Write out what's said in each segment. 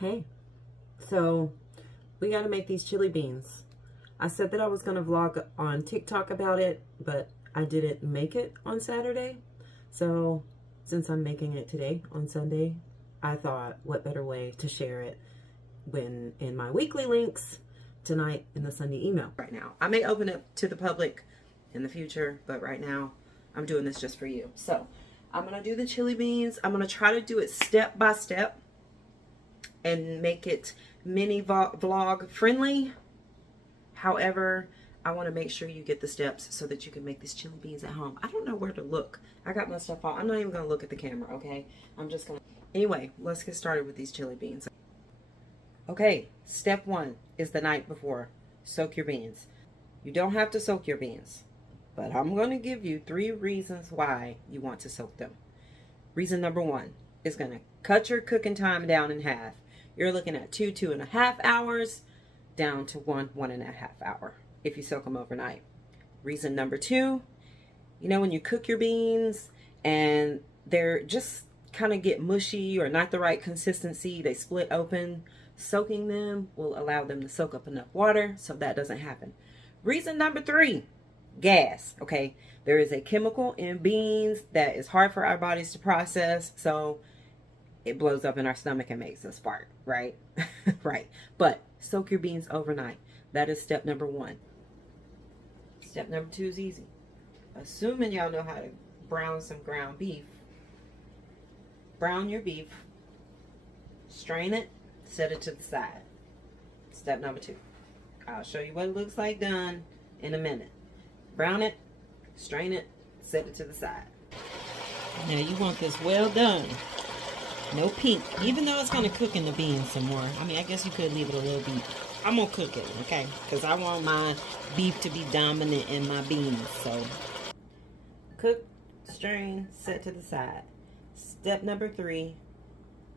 Hey, so we got to make these chili beans. I said that I was going to vlog on TikTok about it, but I didn't make it on Saturday. So since I'm making it today on Sunday, I thought what better way to share it when in my weekly links tonight in the Sunday email. Right now, I may open it to the public in the future, but right now I'm doing this just for you. So I'm going to do the chili beans. I'm going to try to do it step by step and make it mini vlog friendly. However, I want to make sure you get the steps so that you can make these chili beans at home. I don't know where to look. I got my stuff all. I'm not even going to look at the camera, okay? I'm just going to. Anyway, let's get started with these chili beans. Okay, step one is the night before. Soak your beans. You don't have to soak your beans, but I'm going to give you 3 reasons why you want to soak them. Reason number 1 is going to cut your cooking time down in half. You're looking at 2.5 hours down to 1.5 hour if you soak them overnight. Reason number 2, you know when you cook your beans and they're just kind of get mushy or not the right consistency, they split open, soaking them will allow them to soak up enough water so that doesn't happen. Reason number 3, gas. Okay, there is a chemical in beans that is hard for our bodies to process, so it blows up in our stomach and makes us fart, right? Right. But soak your beans overnight. That is step number 1. Step number 2 is easy. Assuming y'all know how to brown some ground beef, brown your beef, strain it, set it to the side. Step number 2. I'll show you what it looks like done in a minute. Brown it, strain it, set it to the side. Now you want this well done. No pink, even though it's going to cook in the beans some more. I mean, I guess you could leave it a little bit. I'm going to cook it, okay? Because I want my beef to be dominant in my beans. So, cook, strain, set to the side. Step number 3,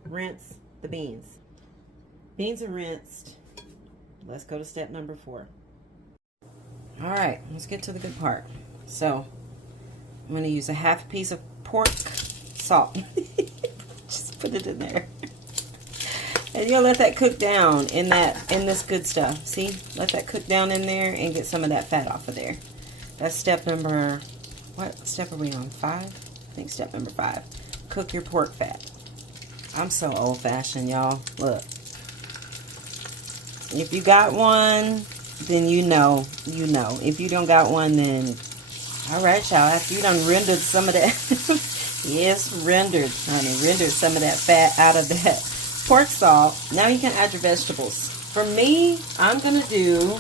rinse the beans. Beans are rinsed. Let's go to step number 4. All right, let's get to the good part. So, I'm going to use a half piece of pork salt. Just put it in there. And you'll let that cook down in this good stuff. See? Let that cook down in there and get some of that fat off of there. That's step number, what step are we on? 5? I think step number 5. Cook your pork fat. I'm so old-fashioned, y'all. Look. If you got one, then you know. You know. If you don't got one, then alright, y'all. After you done rendered some of that yes, rendered, honey. Rendered some of that fat out of that pork salt. Now you can add your vegetables. For me, I'm going to do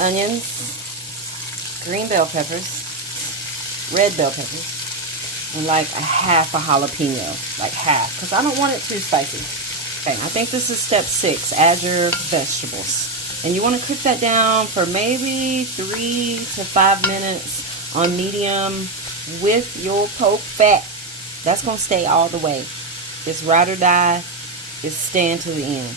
onions, green bell peppers, red bell peppers, and like a half a jalapeno. Like half. Because I don't want it too spicy. Okay, I think this is step 6. Add your vegetables. And you want to cook that down for maybe 3 to 5 minutes on medium with your pork fat. That's going to stay all the way. It's ride or die. It's staying to the end.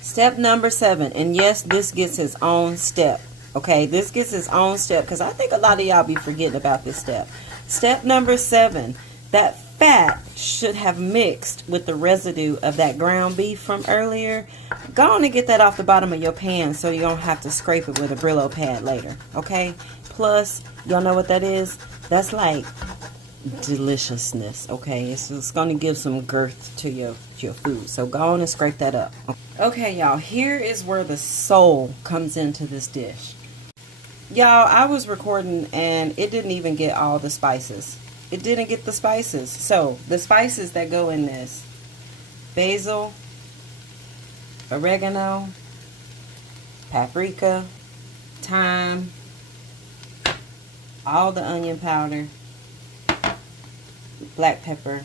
Step number 7. And yes, this gets its own step. Okay, this gets its own step because I think a lot of y'all be forgetting about this step. Step number 7. That fat should have mixed with the residue of that ground beef from earlier. Go on and get that off the bottom of your pan so you don't have to scrape it with a Brillo pad later. Okay? Plus, y'all know what that is? That's like deliciousness. Okay? It's going to give some girth to your food. So go on and scrape that up. Okay, y'all. Here is where the soul comes into this dish. Y'all, I was recording and it didn't even get all the spices. It didn't get the spices. So, the spices that go in this: basil, oregano, paprika, thyme, all the onion powder, black pepper,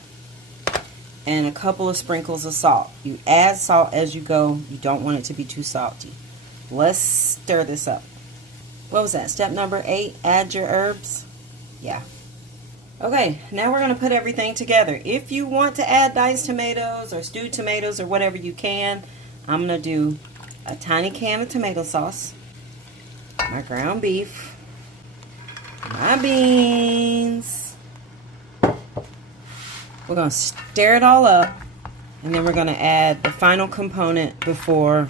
and a couple of sprinkles of salt. You add salt as you go. You don't want it to be too salty. Let's stir this up. What was that? Step number 8, add your herbs. Yeah. Okay, now we're going to put everything together. If you want to add diced tomatoes or stewed tomatoes or whatever you can, I'm going to do a tiny can of tomato sauce, my ground beef, my beans. We're going to stir it all up And then we're going to add the final component before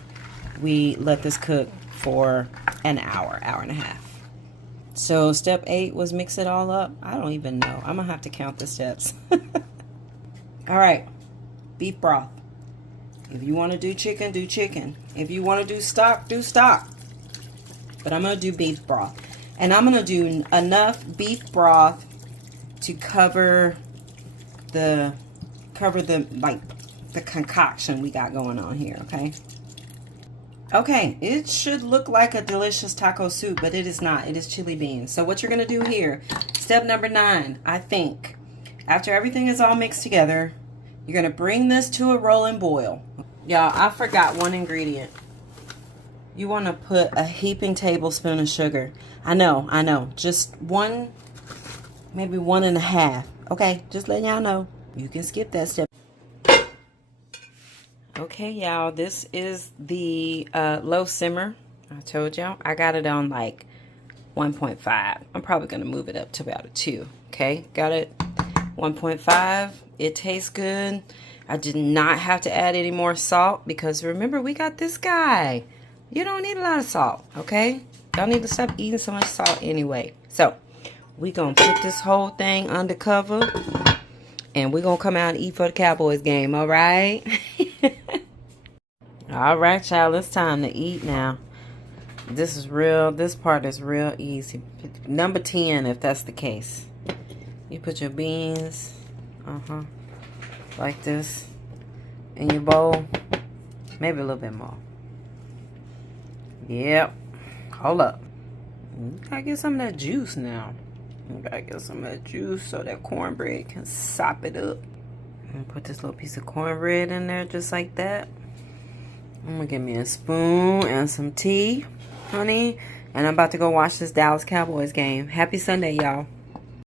we let this cook for an hour, hour and a half. So step 8 was mix it all up. I don't even know. I'm going to have to count the steps. All right, beef broth. If you want to do chicken, do chicken. If you want to do stock, do stock. But I'm going to do beef broth. And I'm going to do enough beef broth to cover the concoction we got going on here, okay? Okay, it should look like a delicious taco soup, but it is not. It is chili beans. So what you're going to do here, step number 9, I think, after everything is all mixed together, you're going to bring this to a rolling boil. Y'all, I forgot one ingredient. You want to put a heaping tablespoon of sugar. I know. Just one, maybe 1.5. Okay, just letting y'all know. You can skip that step. Okay, y'all, this is the low simmer. I told y'all I got it on like 1.5. I'm probably going to move it up to about a 2. Okay, got it 1.5. It tastes good. I did not have to add any more salt because remember, we got this guy. You don't need a lot of salt, okay? Y'all need to stop eating so much salt anyway. So we're going to put this whole thing under cover. And we're going to come out and eat for the Cowboys game, all right? All right, y'all. It's time to eat now. This part is real easy. Number 10, if that's the case. You put your beans, like this, in your bowl. Maybe a little bit more. Yep. Hold up. You gotta get some of that juice now. You gotta get some of that juice so that cornbread can sop it up. And put this little piece of cornbread in there just like that. I'm gonna get me a spoon and some tea, honey. And I'm about to go watch this Dallas Cowboys game. Happy Sunday, y'all.